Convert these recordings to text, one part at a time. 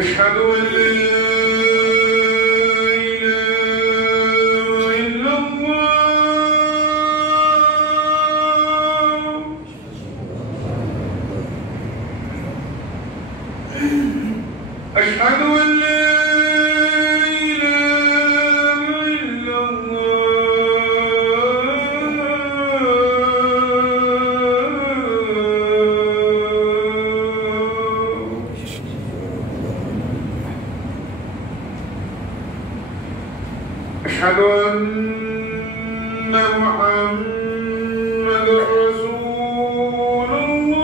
أشهد أن لا إله إلا الله. أشهد أن لا إله إلا أشهد أن محمدًا رسول الله.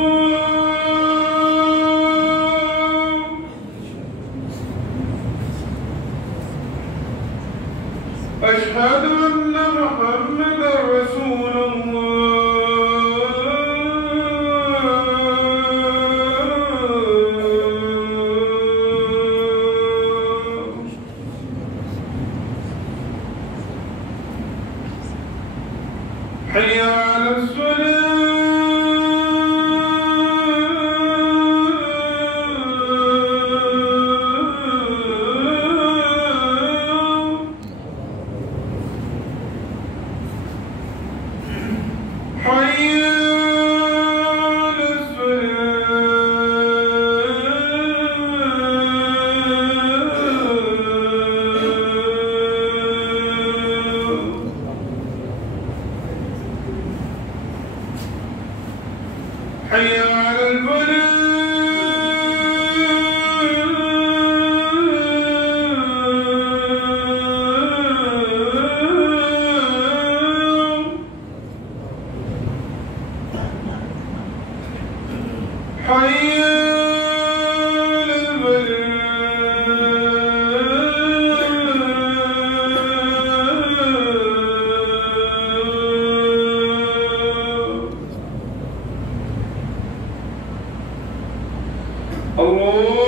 أشهد أن محمدًا رسول حي على الصلاة. حي على حي على الفلاح. حي على الفلاح. الله